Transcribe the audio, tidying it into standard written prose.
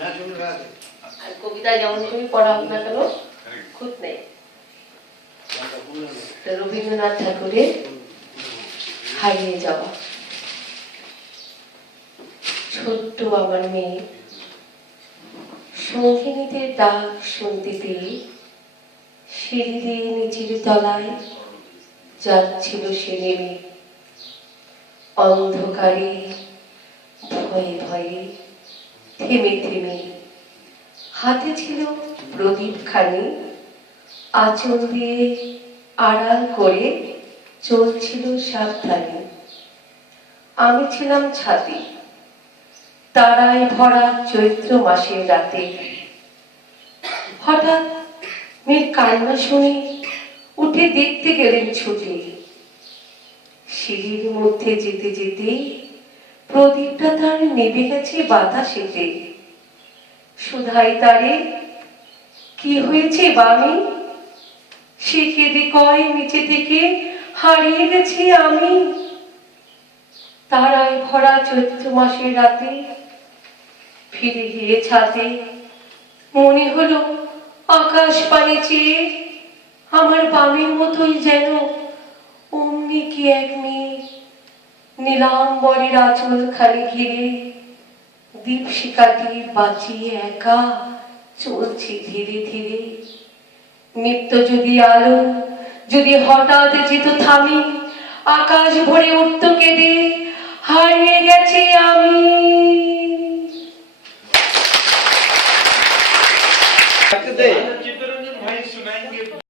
আর কবিতা যেমন তুমি পড়া হোক না কেন খুঁত নেই। রবীন্দ্রনাথ ঠাকুরের হারিয়ে যাওয়া। ছোট্ট আমার মেয়ে সঙ্গিনীদের ডাক শুনতে পেয়ে সিঁড়ি দিয়ে নিচের তলায় যাচ্ছিল সে নেমে। অন্ধকারে ভয়ে ভয়ে থেমে থেমে হাতে ছিল প্রদীপ খানি, আঁচল দিয়ে আড়াল করে চলছিল সাবধানে। আমি ছিলাম ছাদে, তারায় ভরা চৈত্র মাসের রাতে। হঠাৎ মেয়ের কান্না শুনে উঠে দেখতে গেলেন ছুটে। সিঁড়ির মধ্যে যেতে যেতে প্রদীপটা তার নেভে গেছে বাতাসেতে। সুধাই তারে, কি হয়েছে বামি? সে কেঁদে কয় নিচে থেকে, হারিয়ে গেছি আমি। তারায় ভরা চৈত্র মাসের রাতে ফিরে গিয়ে ছাদে মনে হলো আকাশ পানে চেয়ে আমার বামের মতোই যেন অমনি কি এক মেয়ে নীলাম্বরের আঁচল খালি ঘিরে দীপশিখাটি বাঁচিয়ে একা চলছে ধীরে ধীরে। নিত্য যদি আলো যদি হঠাৎ যেত থামি, আকাশ ভরে উঠত কেঁদে, হারিয়ে গেছি আমি।